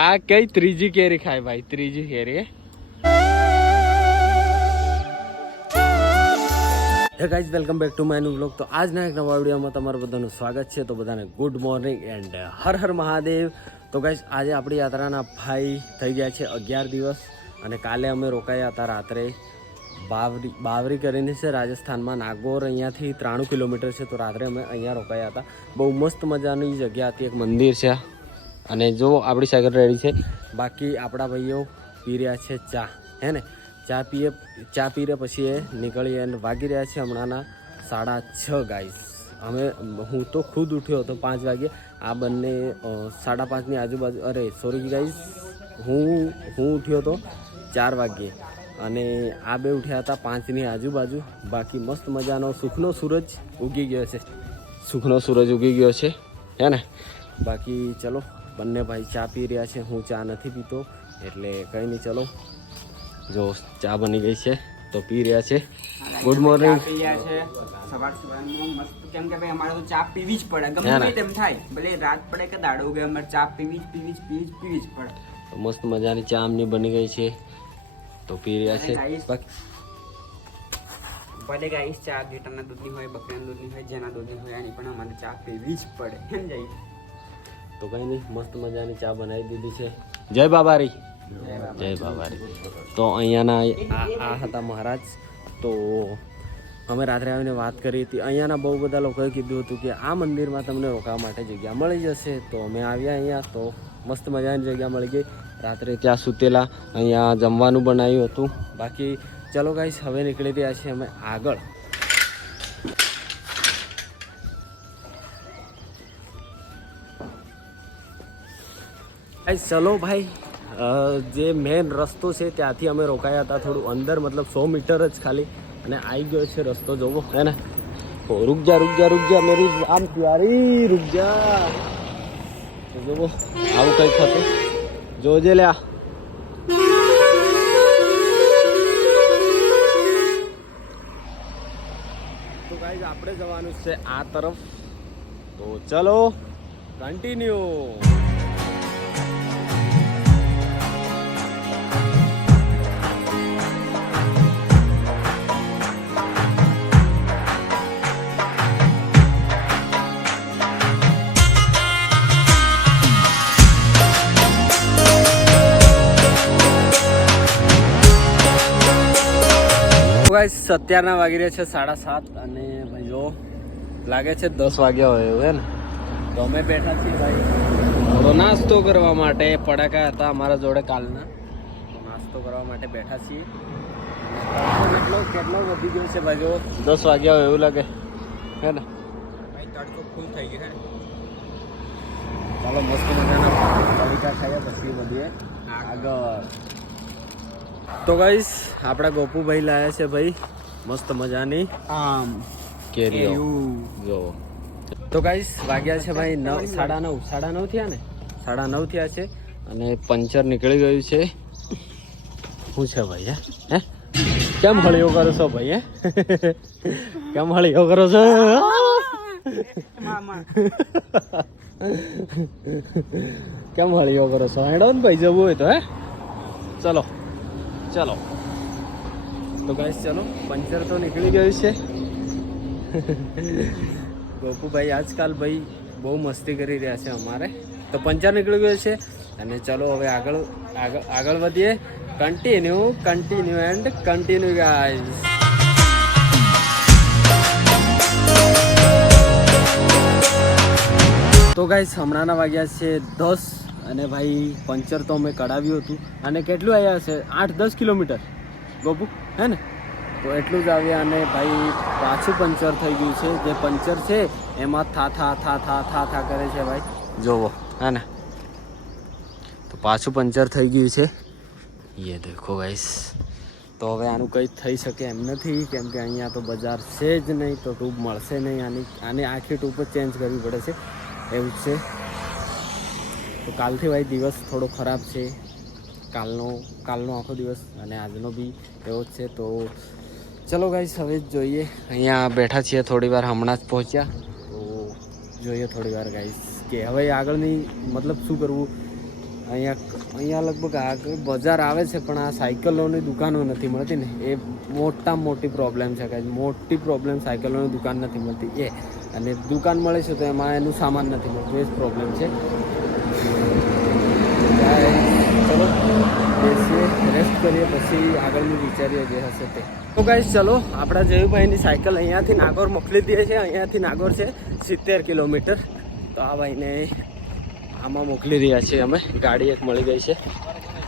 આ કઈ ત્રીજી કેરી ખાય ભાઈ, ત્રીજી કેરી. Hey guys, welcome back to my new vlog. તો આજના એક નવા વિડીયોમાં તમારું બધાનું સ્વાગત છે. તો બધાને good morning and Har Har Mahadev. તો ગાઈઝ, આજે આપણી યાત્રાના ભાઈ થઈ ગયા છે 11 દિવસ અને કાલે અમે રોકાયા હતા રાત્રે બાવરી કરીને છે રાજસ્થાનમાં, નાગોર અહીંયાથી 93 કિલોમીટર છે. તો રાત્રે અમે અહીંયા રોકાયા હતા. બહુ મસ્ત મજાની જગ્યા હતી, એક મંદિર છે અને જો આપણી સાયકલ રેડી છે. બાકી આપણા ભાઈઓ પી રહ્યા છે ચા, હે ને? ચા પીએ પછી એ નીકળીએ અને વાગી રહ્યા છે હમણાંના 6:30 ગાઈસ. હું તો ખુદ ઉઠ્યો હતો 5 વાગે. આ બંને 5:30ની આજુબાજુ, અરે સોરી ગાઈસ, હું ઉઠ્યો હતો 4 વાગ્યે અને આ બે ઉઠ્યા હતા 5ની આજુબાજુ. બાકી મસ્ત મજાનો સુખનો સૂરજ ઉગી ગયો છે, હે ને? બાકી ચલો, બંને ભાઈ ચા પી રહ્યા છે, હું ચા નથી પીતો એટલે કંઈ નહીં. ચલો, જો ચા બની ગઈ છે તો પી રહ્યા છે. Good morning. સવારમાં મસ્ત, કેમ કે ભાઈ અમારે તો ચા પીવી જ પડે, ગમે તેમ થાય, ભલે રાત પડે કે દાડો ઉગે, અમારે ચા પીવી જ પડે. તો મસ્ત મજાની ચા આમની બની ગઈ છે તો પી રહ્યા છે. ભલે ગાઈસ ચા ગીટરના દૂધની હોય, બકરીના દૂધની હોય, જેના દૂધની હોય, એની પણ અમારે ચા પીવી જ પડે, સમજાય? તો કંઈ નહીં, મસ્ત મજાની ચા બનાવી દીધી છે. જય બાબારી. જય બાબારી. તો અહીંયાના આ હતા મહારાજ. તો અમે રાત્રે આવીને વાત કરી હતી. અહીંયાના બહુ બધા લોકોએ કીધું હતું કે આ મંદિરમાં તમને રોકાવા માટે જગ્યા મળી જશે. તો અમે આવ્યા અહીંયા તો મસ્ત મજાની જગ્યા મળી ગઈ. રાત્રે ત્યાં સૂતેલા, અહીંયા જમવાનું બનાવ્યું હતું. બાકી ચલો ગાઈસ, હવે નીકળી રહ્યા છીએ અમે આગળ. ચલો ભાઈ, જે મેન રસ્તો છે ત્યાંથી અમે રોકાયા હતા થોડું અંદર, મતલબ 100 મીટર જ ખાલી, અને આવી ગયો છે રસ્તો. જોવો, હે ને? રૂક જા મેરી આમ પ્યારી, રૂક જા. જોવો આવું કંઈક થતું, જોજે લ્યા. તો ગાઈસ, આપણે જવાનું છે આ તરફ. તો ચલો કન્ટિન્યુ. અત્યારના વાગી રહ્યા છે 7:30 અને ભાઈ જો લાગે છે 10 વાગ્યા હોય એવું, હે ને? તો અમે બેઠા છીએ ભાઈ થોડો નાસ્તો કરવા માટે. પડાકા હતા અમારા જોડે કાલના, તો નાસ્તો કરવા માટે બેઠા છીએ. કેટલો વધી ગયો છે ભાઈ, જો 10 વાગ્યા હોય એવું લાગે, હે ને? ભાઈ તડકો ફૂલ થઈ ગયો છે. ચાલો મસ્ત મજાના પડીકા ખાઈએ પછી વધીએ આગળ. તો ગાઈસ, આપણા ગોપુભાઈ લાયા છે ભાઈ મસ્ત મજાની આમ કેરીઓ, જો. તો ગાઈસ, વાગ્યા છે ભાઈ 9:30 થયા ને, 9:30 થયા છે અને પંચર નીકળી ગયું છે. શું છે ભાઈ? હે કેમ હળીઓ કરો છો ભાઈ? હે કેમ હળીઓ કરો છો? કેમ હળીઓ કરો છો? હેડો ને ભાઈ, જવું હોય તો. હે ચલો. તો ગાઈસ ચલો, પંચર તો નીકળી ગયું છે. ગોપુભાઈ આજકાલ ભાઈ બહુ મસ્તી કરી રહ્યા છે અમારે. તો પંચર નીકળી ગયું છે અને ચલો હવે આગળ વધીએ. Continue and continue guys. તો ગાઈસ, હમણાંના વાગ્યા છે 10 અને ભાઈ પંચર તો અમે કઢાવ્યું હતું. અને કેટલું આવ્યા છે? 8-10 કિલોમીટર ગોપુ, હે ને? તો એટલું જ આવ્યા અને ભાઈ પાછું પંચર થઈ ગયું છે. જે પંચર છે એમાં થા કરે છે ભાઈ, જોવો, હે ને? તો પાછું પંચર થઈ ગયું છે, એ દેખો ગાઈસ. તો હવે આનું કંઈ થઈ શકે એમ નથી, કેમ કે અહીંયા તો બજાર છે જ નહીં, તો ટ્યુબ મળશે નહીં. આને આખી ટ્યુબ જ ચેન્જ કરવી પડે છે, એવું જ છે. તો કાલથી ભાઈ દિવસ થોડો ખરાબ છે, કાલનો આખો દિવસ અને આજનો બી એવો જ છે. તો ચલો ગાઈસ, હવે જોઈએ. અહીંયા બેઠા છીએ થોડી વાર, હમણાં જ પહોંચ્યા. તો જોઈએ થોડી વાર ગાઈસ કે હવે આગળની મતલબ શું કરવું. અહીંયા લગભગ આગળ બજાર આવે છે પણ આ સાયકલોની દુકાનો નથી મળતી ને એ મોટી પ્રોબ્લેમ છે કે મોટી પ્રોબ્લેમ સાયકલોની દુકાન નથી મળતી એ અને દુકાન મળે છે તો એમાં એનું સામાન નથી મળતું એ જ પ્રોબ્લેમ છે. ચલો બેસીએ રેસ્ટ કરીએ પછી આગળનું વિચારીએ જે હશે તે. તો ગાઈસ ચલો આપણા જયુભાઈની સાયકલ અહીંયાથી નાગોર મોકલી દઈએ છીએ. અહીંયાથી નાગોર છે 70 કિલોમીટર. તો આ ભાઈને આમાં મોકલી રહ્યા છીએ અમે. ગાડી એક મળી ગઈ છે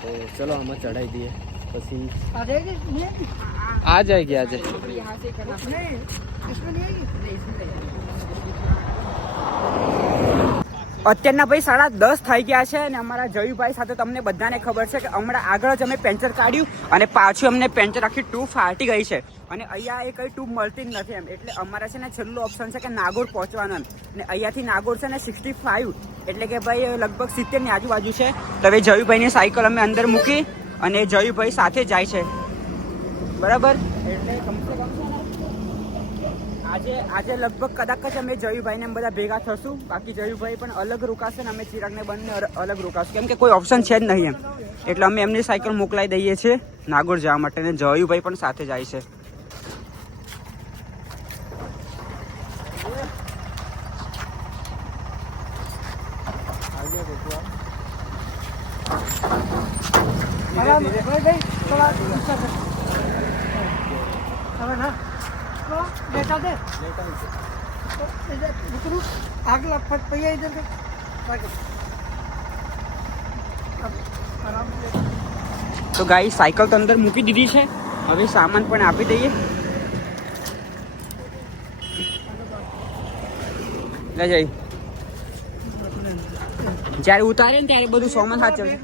તો ચલો આમાં ચડાવી દઈએ પછી આ જાયગી આજે. અત્યારના ભાઈ 10:30 થઈ ગયા છે અને અમારા જયુભાઈ સાથે તમને બધાને ખબર છે કે હમણાં આગળ જ અમે પેન્ચર કાઢ્યું અને પાછું અમને પેન્ચર આખી ટ્યુબ ફાટી ગઈ છે અને અહીંયા એ કઈ ટ્યુબ મળતી જ નથી એમ. એટલે અમારે છે ને છેલ્લું ઓપ્શન છે કે નાગોર પહોંચવાનું એમ. અને અહીંયાથી નાગોર છે ને 65 એટલે કે ભાઈ લગભગ 70 ની આજુબાજુ છે. તો હવે જયુભાઈની સાયકલ અમે અંદર મૂકી અને જયુભાઈ સાથે જાય છે બરાબર. એટલે કમસે કમ આજે લગભગ કદાચ જ અમે જયુભાઈને બધા ભેગા થશું. બાકી જયુભાઈ પણ અલગ રોકાશે ને અમે ચિરાગને બંને અલગ રોકાશું કેમ કે કોઈ ઓપ્શન છે જ નહીં એમ. એટલે અમે એમની સાયકલ મોકલાઈ દઈએ છીએ નાગોર જવા માટે ને જયુભાઈ પણ સાથે જાય છે. તો ગાઈ સાયકલ તો અંદર મૂકી દીધી છે. હવે સામાન પણ આપી દઈએ. લે જઈ જ્યારે ઉતારે ને ત્યારે બધું સામાન સાચવશે.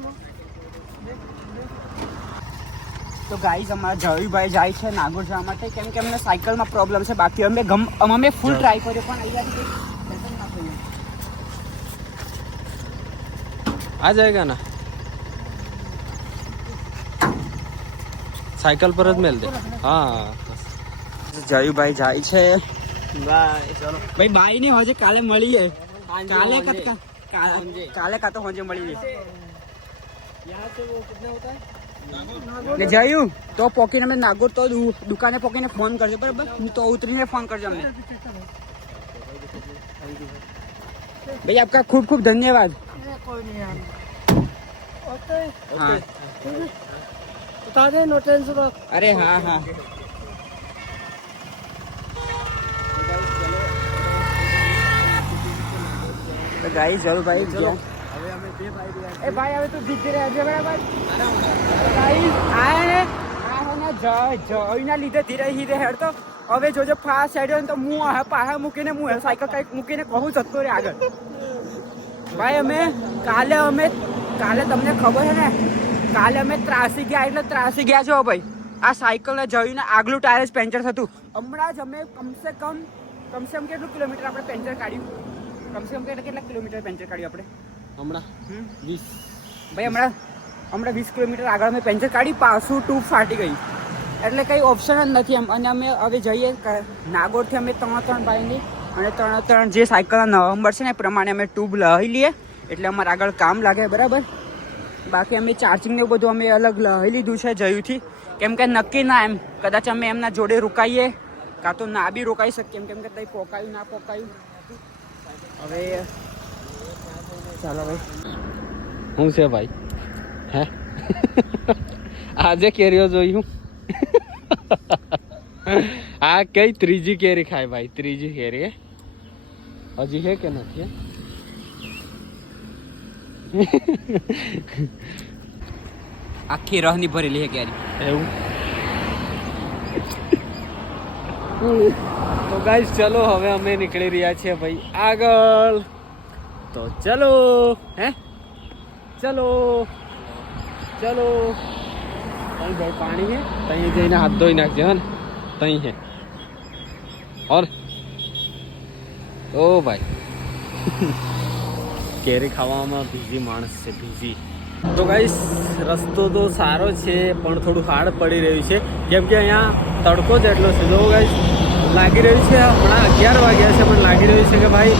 તો ગાઈઝ અમારા જયુભાઈ જાય છે નાગોર જવા માટે કેમ કે અમને સાયકલમાં પ્રોબ્લેમ છે. બાકી અમે ફૂલ ટ્રાય કર્યો પણ અહીંયા आ जाएगा ना साइकिल पर જ મેલ દે. હા જયુભાઈ જાય છે. બાય ચલો ભાઈ બાઈ ને હજે કાલે મળીએ. કાલે કા તો હજે મળીએ. ને જયુ તો પોકીને અમે નાગોર તો દુકાને પોકીને ફોન કરજો બરાબર. હું તો ઉતરીને ફોન કરજો અમને. भाई आपका खूब खूब धन्यवाद. हाँ बता दे नो टेंशन. अरे हाँ हाँ तो गाइस चलो भाई चलो ए भाई હવે તું જીતી રહ્યા છે બરાબર. ગાઈસ આ હે ના જયના લીધે ધીરે ધીરે હેડતો. હવે જોજો ફાસ્ટ હેડ્યો ને તો હું પાછા મૂકીને હું સાયકલ કઈક મૂકીને કહું જતો રે આગળ. ભાઈ અમે કાલે તમને ખબર છે ને કાલે અમે ત્રાસી ગયા છો ભાઈ. આ સાયકલ ને જઈને આગલું ટાયર જ પેન્ચર થતું. હમણાં જ અમે કમસે કમ કેટલું કિલોમીટર આપણે પેન્ચર કાઢ્યું. કમસે કમ કેટલા કિલોમીટર પેન્ચર કાઢ્યું આપણે હમણાં 20 ભાઈ હમણાં 20 કિલોમીટર આગળ અમે પેન્ચર કાઢી પાછું ટ્યુબ ફાટી ગઈ. એટલે કંઈ ઓપ્શન જ નથી એમ. અને અમે હવે જઈએ નાગોરથી અમે 3 ભાઈની અને 3 જે સાયકલના નંબર છે ને એ પ્રમાણે અમે ટ્યુબ લઈ લઈએ એટલે અમારે આગળ કામ લાગે બરાબર. બાકી અમે ચાર્જિંગ ને બધું અમે અલગ લઈ લીધું છે જયુથી કેમ કે નક્કી ના એમ કદાચ અમે એમના જોડે રોકાઈએ કાં તો ના બી રોકાઈ શકીએ કેમ કે કંઈ પોકાયું ના પોકાયું. હવે ચાલો ભાઈ હું છે ભાઈ હે આજે કેરીઓ જોયું. આ કઈ ત્રીજી કેરી ખાય ભાઈ. ત્રીજી કેરી હજી હે કે નથી? આખી રહની ભરેલી છે કેરી એવું. તો ગાઈસ ચલો હવે અમે નીકળી રહ્યા છીએ ભાઈ આગળ. તો ચલો હે ચલો ચલો. અહીં ભાઈ પાણી હે તહીં જઈને હાથ ધોઈ નાખજો હે ને તહીં હે. ઓર ઓ ભાઈ કેરી ખાવામાં બીજી માણસ છે બીજી. તો ગાઈસ રસ્તો તો સારો છે પણ થોડું હાર્ડ પડી રહ્યું છે કેમ કે અહીંયા તડકો જ એટલો છે. જો ગાઈસ લાગી રહ્યું છે હમણાં 11 વાગ્યા છે પણ લાગી રહ્યું છે કે ભાઈ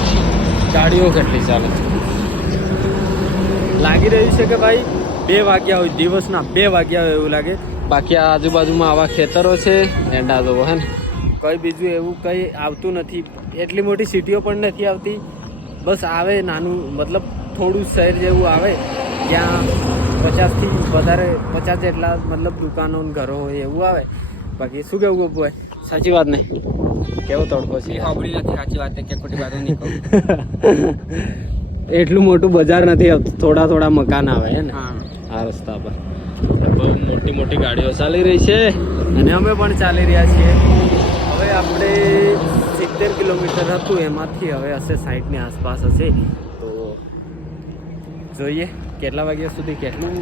ગાડીઓ કેટલી ચાલે છે. લાગી રહ્યું છે કે ભાઈ 2 વાગ્યા હોય, દિવસના 2 વાગ્યા હોય એવું લાગે. બાકી આ આજુબાજુમાં આવા ખેતરો છે એંડા જોવો હે ને, કંઈ બીજું એવું કંઈ આવતું નથી. એટલી મોટી સિટીઓ પણ નથી આવતી, બસ આવે નાનું, મતલબ થોડું શહેર જેવું આવે જ્યાં 50થી વધારે 50 જેટલા મતલબ દુકાનો ને ઘરો હોય એવું આવે. બાકી શું કેવું ગોપુ ભાઈ, સાચી વાત નહીં? કેવો તડકો છે? સાંભળી નથી સાચી વાત કે ખોટી વાતો નહીં કહું. એટલું મોટું બજાર નથી આવતું, થોડા થોડા મકાન આવે હે ને હા આ રસ્તા પર. બહુ મોટી મોટી ગાડીઓ ચાલી રહી છે અને અમે પણ ચાલી રહ્યા છીએ. હવે આપણે 70 કિલોમીટર હતું, એમાંથી હવે હશે 60ની આસપાસ હશે. તો જોઈએ કેટલા વાગ્યા સુધી કેટલું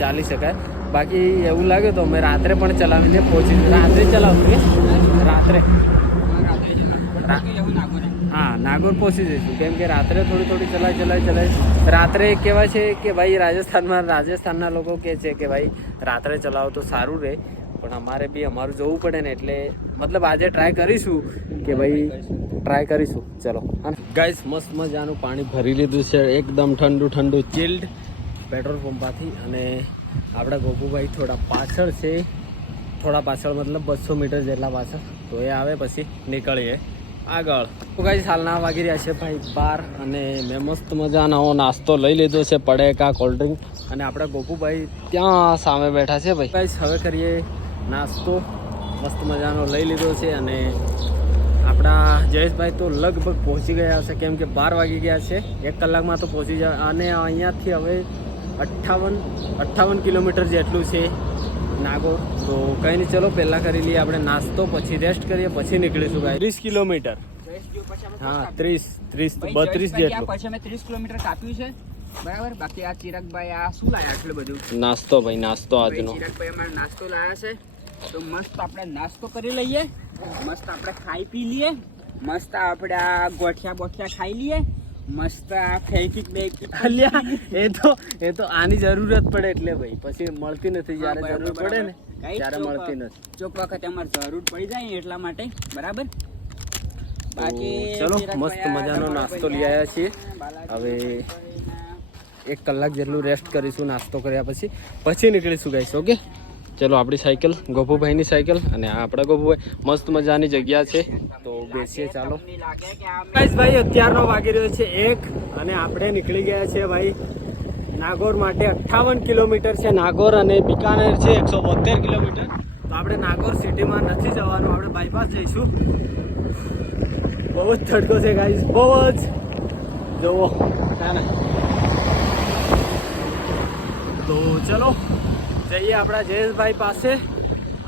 ચાલી શકાય. બાકી એવું લાગે તો અમે રાત્રે પણ ચલાવીને પહોંચી, રાત્રે ચલાવશું રાત્રે. હા, નાગોર પહોંચી જઈશું, કેમ કે રાત્રે થોડી ચલાવી. રાત્રે કહેવાય છે કે ભાઈ રાજસ્થાનના લોકો કહે છે કે ભાઈ રાત્રે ચલાવો તો સારું રહે, પણ અમારે બી અમારું જવું પડે ને, એટલે મતલબ આજે ટ્રાય કરીશું કે ભાઈ ટ્રાય કરીશું. ચલો ગાઈસ, મસ્ત મજાનું પાણી ભરી લીધું છે, એકદમ ઠંડુ ચિલ્ડ પેટ્રોલ પંપમાંથી. અને આપણા ગોપુભાઈ થોડા પાછળ છે, મતલબ 200 મીટર જેટલા પાછળ. તો એ આવે પછી નીકળીએ આગળ. તો ગાઈસ, હાલના વાગી રહ્યા છે ભાઈ 12 અને મેં મસ્ત મજાનો નાસ્તો લઈ લીધો છે, પડેકા, કોલ્ડ ડ્રિંક. અને આપણા ગોપુભાઈ ત્યાં સામે બેઠા છે ભાઈ. ગાઈસ, હવે કરીએ નાસ્તો. મસ્ત મજાનો લઈ લીધો છે અને આપણા જયેશભાઈ તો લગભગ પહોંચી ગયા હશે, કેમ કે 12 વાગી ગયા છે. 1 કલાકમાં તો પહોંચી જાય. અને અહીંયાથી હવે 58 કિલોમીટર જેટલું છે નાગોર. તો કંઈ નહીં, ચલો પહેલાં કરી લઈએ આપણે નાસ્તો, પછી રેસ્ટ કરીએ, પછી નીકળીશું ભાઈ. 30 કિલોમીટર. હા, 32 જેટલું. પછી અમે 30 કિલોમીટર કાપ્યું છે બરાબર. બાકી આ ચિરાગભાઈ આ શું લાયા આટલું બધું? નાસ્તો ભાઈ, નાસ્તો આજનો. ચિરાગભાઈ અમારે નાસ્તો લાયા છે, તો મસ્ત આપણે નાસ્તો કરી લઈએ, મસ્ત આપણે ખાઈ પી લઈએ, મસ્ત આપણે આ ગોઠિયા ખાઈ લઈએ, મસ્ત આ ફેંકી એ તો આની જરૂરત પડે એટલે ભાઈ, પછી મળતી નથી. જ્યારે જરૂર પડે ને ત્યારે મળતી નથી. ચોક વખતે અમારે જરૂર પડી જાય એટલા માટે બરાબર. બાકી ચલો, મસ્ત મજાનો નાસ્તો લઈ આવ્યા છીએ. હવે 1 કલાક જેટલું રેસ્ટ કરીશું નાસ્તો કર્યા પછી નીકળીશું ગાઈસ. ઓકે, ચલો. આપણી સાયકલ, ગોપુભાઈની સાયકલ, અને આ આપણા ગોપુભાઈ. મસ્ત મજાની જગ્યા છે, તો બેસીએ. ચાલો ગાઈસ, ભાઈ અત્યારનો વાગી રહ્યો છે 1 અને આપણે નીકળી ગયા છે ભાઈ નાગોર માટે. 58 કિલોમીટર છે નાગોર, અને બિકાનેર છે 172 કિલોમીટર. તો આપણે નાગોર સિટીમાં નથી જવાનું, આપણે બાયપાસ જઈશું. બહુ જ તડકો છે ગાઈસ, બહુ જ. જુઓ તો ચલો જઈએ આપણા જયેશભાઈ પાસે,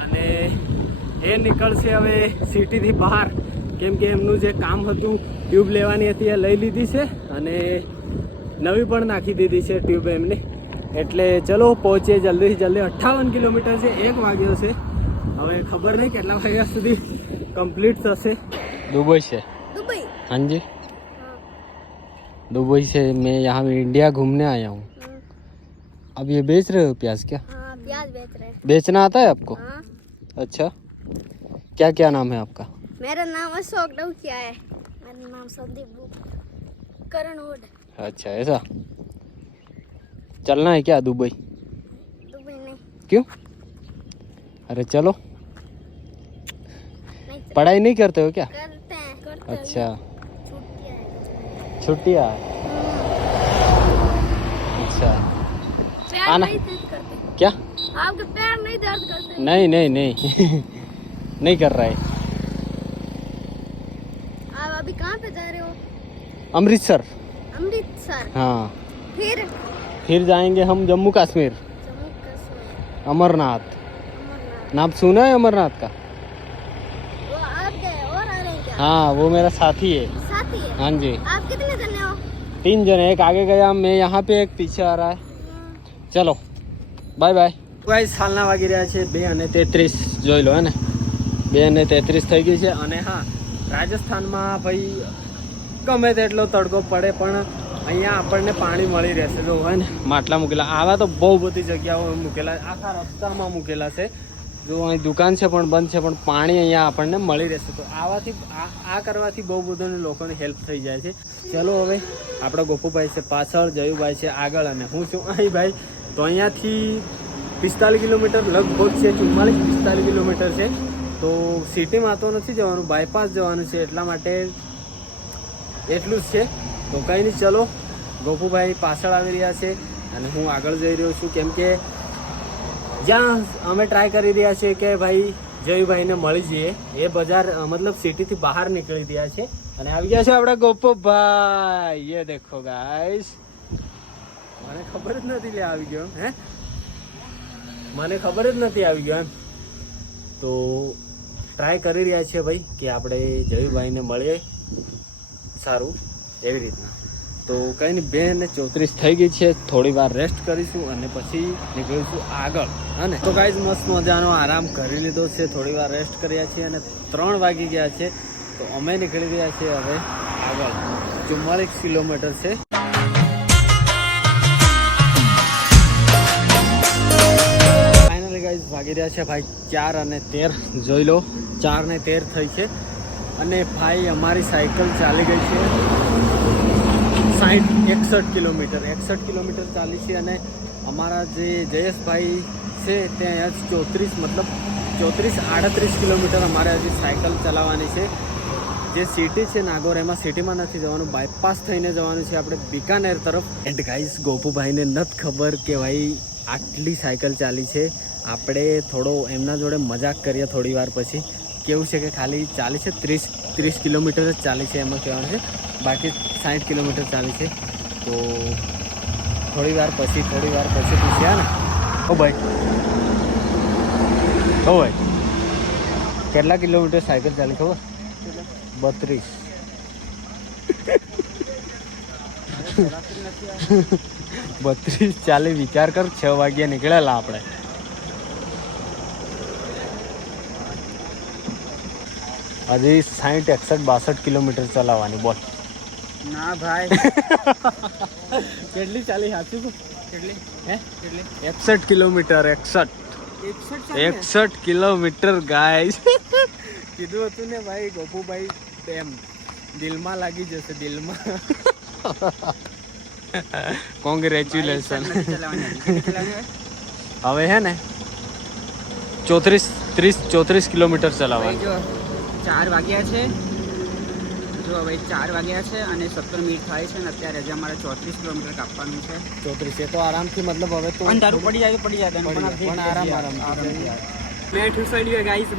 અને એ નીકળશે હવે સિટીથી બહાર, કેમ કે એમનું જે કામ હતું, ટ્યુબ લેવાની હતી, એ લઈ લીધી છે અને નવી પણ નાખી દીધી છે ટ્યુબ એમને. એટલે ચલો પહોંચીએ જલ્દીથી જલ્દી. 58 કિલોમીટર છે, 1 વાગ્યો છે. હવે ખબર નહીં કેટલા વાગ્યા સુધી कंप्लीट से दुबई से दुबई। हाँ जी दुबई से मैं यहाँ इंडिया घूमने आया हूँ। अब ये बेच रहे हो प्याज क्या? हाँ, प्याज बेच रहे हैं। बेचना आता है आपको? हाँ। अच्छा, क्या क्या नाम है आपका? मेरा नाम अशोक डौकिया है। मेरा नाम संदीप करण ओड। अच्छा ऐसा, चलना है क्या दुबई? दुबई नहीं। क्यों? अरे चलो। नहीं चल- पढ़ाई नहीं करते हो क्या? करते हैं अच्छा, छुट्टियां छुट्टियाँ। है। अच्छा पैर आना। नहीं दर्द करते? क्या? आपके पैर नहीं दर्द करते? नहीं नहीं नहीं नहीं कर रहा है। आप अभी कहाँ पे जा रहे हो? अमृतसर। अमृतसर। हाँ, फिर जाएंगे हम जम्मू कश्मीर, जम्मू कश्मीर, अमरनाथ। अमरनाथ। नाम सुना है अमरनाथ का? वो आप गए और आ रहे हैं क्या? हाँ, वो मेरा साथी है। साथी है। हाँ जी, आप कितने जने हो? 3 जने, एक आगे गया, मैं यहाँ पे, एक पीछे आ रहा है। चलो बाय बाय। गाइस हालना वागी રહ્યા છે 2:33 જોઈ લો હે ને 2:33 થઈ ગઈ છે। અને હા, રાજસ્થાનમાં ભાઈ ગમે તેટલો તડકો પડે પણ અહીંયા આપણને પાણી મળી રહેશે જો હે ને। માટલા મૂકેલા, આવા તો બહુ બધી જગ્યાઓ મૂકેલા, આખા રસ્તામાં મૂકેલા છે। જો અહીં દુકાન છે પણ બંધ છે, પણ પાણી અહીંયા આપણને મળી રહેશે. તો આવાથી આ કરવાથી બહુ બધાને લોકોને હેલ્પ થઈ જાય છે. ચલો હવે આપણા ગોપુભાઈ છે પાછળ, જયુભાઈ છે આગળ અને હું છું અહીં ભાઈ. તો અહીંયાથી 45 કિલોમીટર લગભગ છે, 44-45 કિલોમીટર છે. તો સિટીમાં તો નથી જવાનું, બાયપાસ જવાનું છે, એટલા માટે એટલું જ છે. તો કંઈ નહીં, ચલો ગોપુભાઈ પાછળ આવી રહ્યા છે અને હું આગળ જઈ રહ્યો છું, કેમ કે જ્યાં અમે ટ્રાય કરી રહ્યા છીએ કે ભાઈ જયુભાઈને મળી જઈએ. એ બજાર મતલબ સિટીથી બહાર નીકળી રહ્યા છે અને આવી ગયા છે આપણા ગોપુભાઈ. એ દેખો ગાઈસ, મને ખબર જ નથી લે આવી ગયો. હે, મને ખબર જ નથી આવી ગયો એમ. તો ટ્રાય કરી રહ્યા છીએ ભાઈ કે આપણે જયુભાઈને મળીએ સારું એવી રીતના. તો કંઈ નહીં, 2:34 થઈ ગઈ છે. થોડી વાર રેસ્ટ કરીશું અને પછી નીકળીશું આગળ. અને તો ગાઈઝ મસ્ત મજાનો આરામ કરી લીધો છે, થોડી વાર રેસ્ટ કર્યા છીએ અને 3 વાગી ગયા છે. તો અમે નીકળી ગયા છીએ હવે આગળ. 44 કિલોમીટર છે. ફાઇનલી ગાઈઝ વાગી રહ્યા છે ભાઈ 4:13. જોઈ લો 4:13 થઈ છે અને ભાઈ અમારી સાયકલ ચાલી ગઈ છે 61 કિલોમીટર. 61 કિલોમીટર ચાલી છે અને અમારા જે જયેશભાઈ છે તે અહીંયા 34 મતલબ 34-38 કિલોમીટર અમારે હજી સાયકલ ચલાવવાની છે. જે સિટી છે નાગોર, એમાં સિટીમાં નથી જવાનું, બાયપાસ થઈને જવાનું છે આપણે બિકાનેર તરફ. એન્ડ ગાઈઝ ગોપુભાઈને નથી ખબર કે ભાઈ આટલી સાયકલ ચાલી છે. આપણે થોડો એમના જોડે મજાક કરીએ થોડી વાર પછી. કેવું છે કે ખાલી ચાલી છે 30 કિલોમીટર જ ચાલી છે એમાં કહેવાનું છે, બાકી 60 કિલોમીટર ચાલી છે. તો થોડી વાર પછી પૂછ્યા ને, ઓ ભાઈ કેટલા કિલોમીટર સાયકલ ચાલી ખબર? 32 ચાલી. વિચાર કર, 6 વાગ્યા નીકળેલા આપણે. હજી 60, 61, 62 કિલોમીટર ચલાવવાની. બોલ ના ભાઈ. કેટલી ચાલી? સાચું કહું કેટલી? હે કેટલી? 61 કિલોમીટર. 61 kilometre guys. કીધું હતું ને ભાઈ ગોપુભાઈ, એમ દિલમાં લાગી જશે, દિલમાં. કોંગ્રેચ્યુલેશન. હવે હે ને 34 કિલોમીટર ચલાવવાનું. જો 4 વાગ્યા છે, જો હવે 4 વાગ્યા છે અને 17 મિનિટ થાય છે ને અત્યારે હજી અમારે 34 કિલોમીટર કાપવાનું છે. 34 એ તો આરામથી, મતલબ હવે તો અંધારું પડી જાય પણ આરામ. મેઠું સડી ગયું ગાઈસ.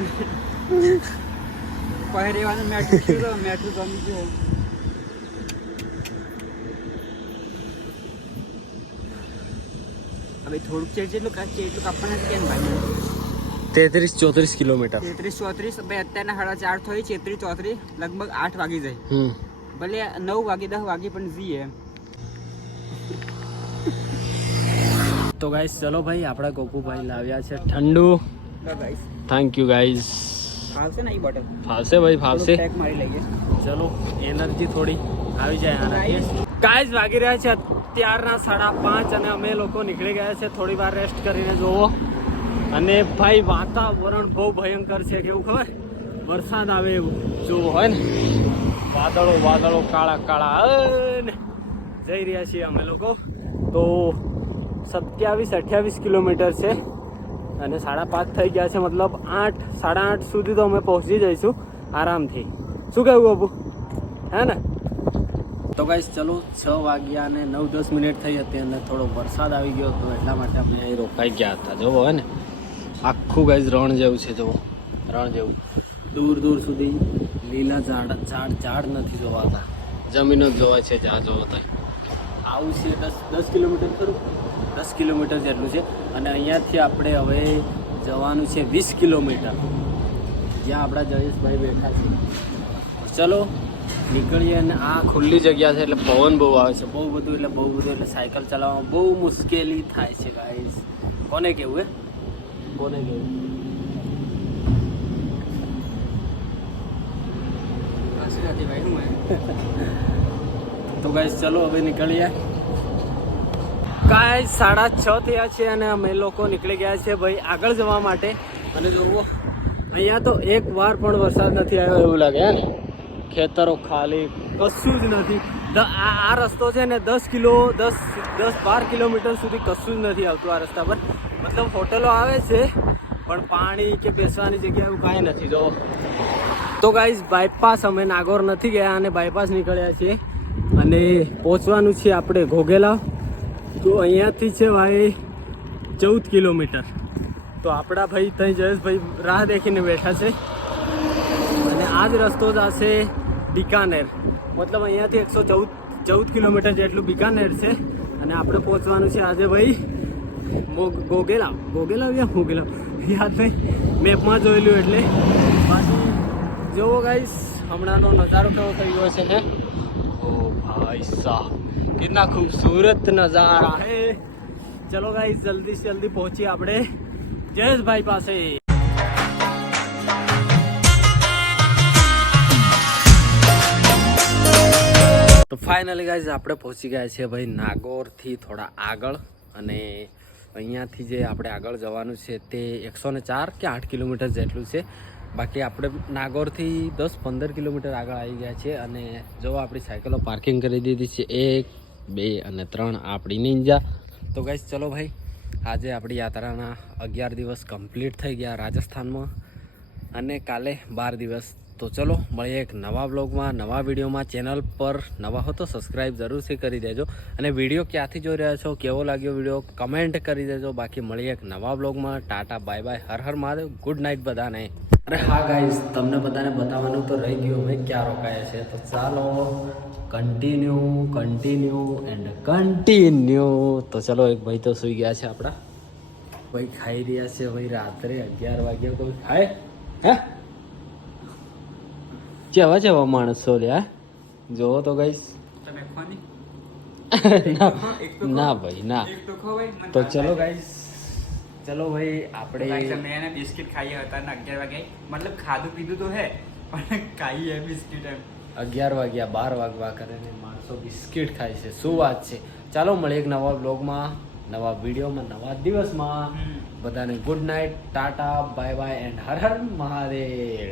પહેરેવાનું મેઠું થયું, મેઠું ગમી ગયું. હવે થોડુંક જેટલું કાપવાના છે કેમ ભાઈ? 33-34 કિલોમીટર. 33-34 ભાઈ અત્યારના 4:30 થઈ, 33-34 લગભગ 8 વાગી જાય. ભલે 9 વાગે 10 વાગે પણ જઈએ. તો ગાઈસ ચલો ભાઈ, આપણા ગોપુભાઈ લાવ્યા છે ઠંડુ. Thank you guys. ફાવશે ને એ બોટલ? ફાવશે ભાઈ, ફાવશે. પેક મારી લઈએ. ચલો એનર્જી થોડી આવી જાય આનાથી. ગાઈસ વાગી રહ્યા છે અત્યારના 5:30 અને અમે લોકો નીકળી ગયા છે. થોડી વાર રેસ્ટ કરીને જોવો. અને ભાઈ વાતાવરણ બહુ ભયંકર છે, કેવું ખબર? વરસાદ આવે એવું જોવો હોય ને. વાદળો કાળા જઈ રહ્યા છીએ અમે લોકો. તો 27-28 કિલોમીટર છે અને 5:30 થઈ ગયા છે, મતલબ 8-8:30 સુધી તો અમે પહોંચી જઈશું આરામથી. શું કહેવું બાબુ? હે ને? તો ગાઈસ ચલો 6 વાગ્યા અને 9-10 મિનિટ થઈ હતી અને થોડો વરસાદ આવી ગયો હતો, એટલા માટે અમે અહીં રોકાઈ ગયા હતા. જોવો હે ને, આખું ગાઈસ રણ જેવું છે. જુઓ રણ જેવું, દૂર સુધી લીલા ઝાડ નથી જોવાતા, જમીન જ જોવાય છે જ્યાં જોવો ત્યાં. આવું છે 10 કિલોમીટર ખરું, 10 કિલોમીટર જેટલું છે. અને અહીંયાથી આપણે હવે જવાનું છે 20 કિલોમીટર, જ્યાં આપણા જયેશભાઈ બેઠા છે. ચલો નીકળીએ. અને આ ખુલ્લી જગ્યા છે એટલે પવન બહુ આવે છે, બહુ બધું એટલે સાયકલ ચલાવવામાં બહુ મુશ્કેલી થાય છે ગાઈસ. કોને કેવું? કોને કેવું? તો ગાઈસ ચલો હવે નીકળીએ. ગાઈસ 6:30 થયા છે અને અમે લોકો નીકળી ગયા છે ભાઈ આગળ જવા માટે. અને જુઓ અહીંયા તો એક વાર પણ વરસાદ નથી આવ્યો એવું લાગે હે ને. ખેતરો ખાલી, કશું જ નથી. આ રસ્તો છે ને 10-12 કિલોમીટર સુધી કશું જ નથી આવતું આ રસ્તા પર. મતલબ હોટલો આવે છે પણ પાણી કે બેસવાની જગ્યા એવું કાંઈ નથી. જો તો ગાઈઝ બાયપાસ અમે નાગોર નથી ગયા અને બાયપાસ નીકળ્યા છીએ અને પહોંચવાનું છે આપણે ઘોઘેલા. તો અહીંયાથી છે ભાઈ 14 કિલોમીટર. તો આપણા ભાઈ ત્યાં જયેશભાઈ રાહ દેખીને બેઠા છે અને આ જ રસ્તો જશે બિકાનેર. મતલબ અહીંયાથી 114 કિલોમીટર જેટલું બિકાનેર છે અને આપણે પહોંચવાનું છે આજે ભાઈ ઘોઘેલા યા ઘોઘેલા યાદ નહીં, મેપમાં જોયેલું એટલે. બાકી જોવો ગાઈસ હમણાંનો નજારો કેવો થઈ ગયો છે હે. ઓ ભાઈ સાહબ કિतना खूबसूरत नज़ारा है. चलो गाइस जल्दी से जल्दी पहुंचिए આપણે જયેશભાઈ પાસે. તો ફાઇનલી ગાઈસ આપણે પહોંચી ગયા છે ભાઈ નાગોરથી થોડા આગળ અને અહીંયાથી જે આપણે આગળ જવાનું છે તે 104 કે 8 કિલોમીટર જેટલું છે. બાકી આપણે નાગોરથી 10-15 કિલોમીટર આગળ આવી ગયા છે અને જો આપણી સાયકલો પાર્કિંગ કરી દીધી છે 1, 2 અને 3 આપણી નિંજા. તો ગાઈસ ચલો ભાઈ આજે આપણી યાત્રાના 11 દિવસ કમ્પ્લીટ થઈ ગયા રાજસ્થાનમાં અને કાલે 12 દિવસ. તો ચલો મળીએ એક નવા બ્લોગમાં, નવા વિડીયોમાં. ચેનલ પર નવા હો તો સબસ્ક્રાઈબ જરૂરથી કરી દેજો અને વિડીયો ક્યાંથી જોઈ રહ્યા છો, કેવો લાગ્યો વિડીયો કમેન્ટ કરી દેજો. બાકી મળીએ એક નવા બ્લોગમાં. Tata bye bye, Har Har Mahadev, good night બધાને. અરે હા ગાઈસ તમને બધાને બતાવવાનું તો રહી ગયું ભાઈ ક્યાં રોકાયા છે. તો ચાલો કન્ટિન્યુ. તો ચલો એક ભાઈ તો સૂઈ ગયા છે આપણા ભાઈ, ખાઈ રહ્યા છે ભાઈ. રાત્રે 11 વાગ્યા તો ખાય હે. કેવા માણસો લ્યા જોવો તો ગાઈસ. ના ભાઈ ના. તો ચલો ગાઈસ ચલો ભાઈ આપણે બિસ્કિટ ખાઈએ હતા ને 11 વાગે. મતલબ ખાધું પીધું તો હે પણ ખાઈએ બિસ્કિટ એમ. 11 વાગ્યા 12 વાગવા કરે ને માણસો બિસ્કિટ ખાય છે. શું વાત છે. ચાલો મળીએ એક નવા બ્લોગમાં, નવા વિડીયોમાં, નવા દિવસમાં. બધાને good night, Tata bye bye and Har Har Mahadev.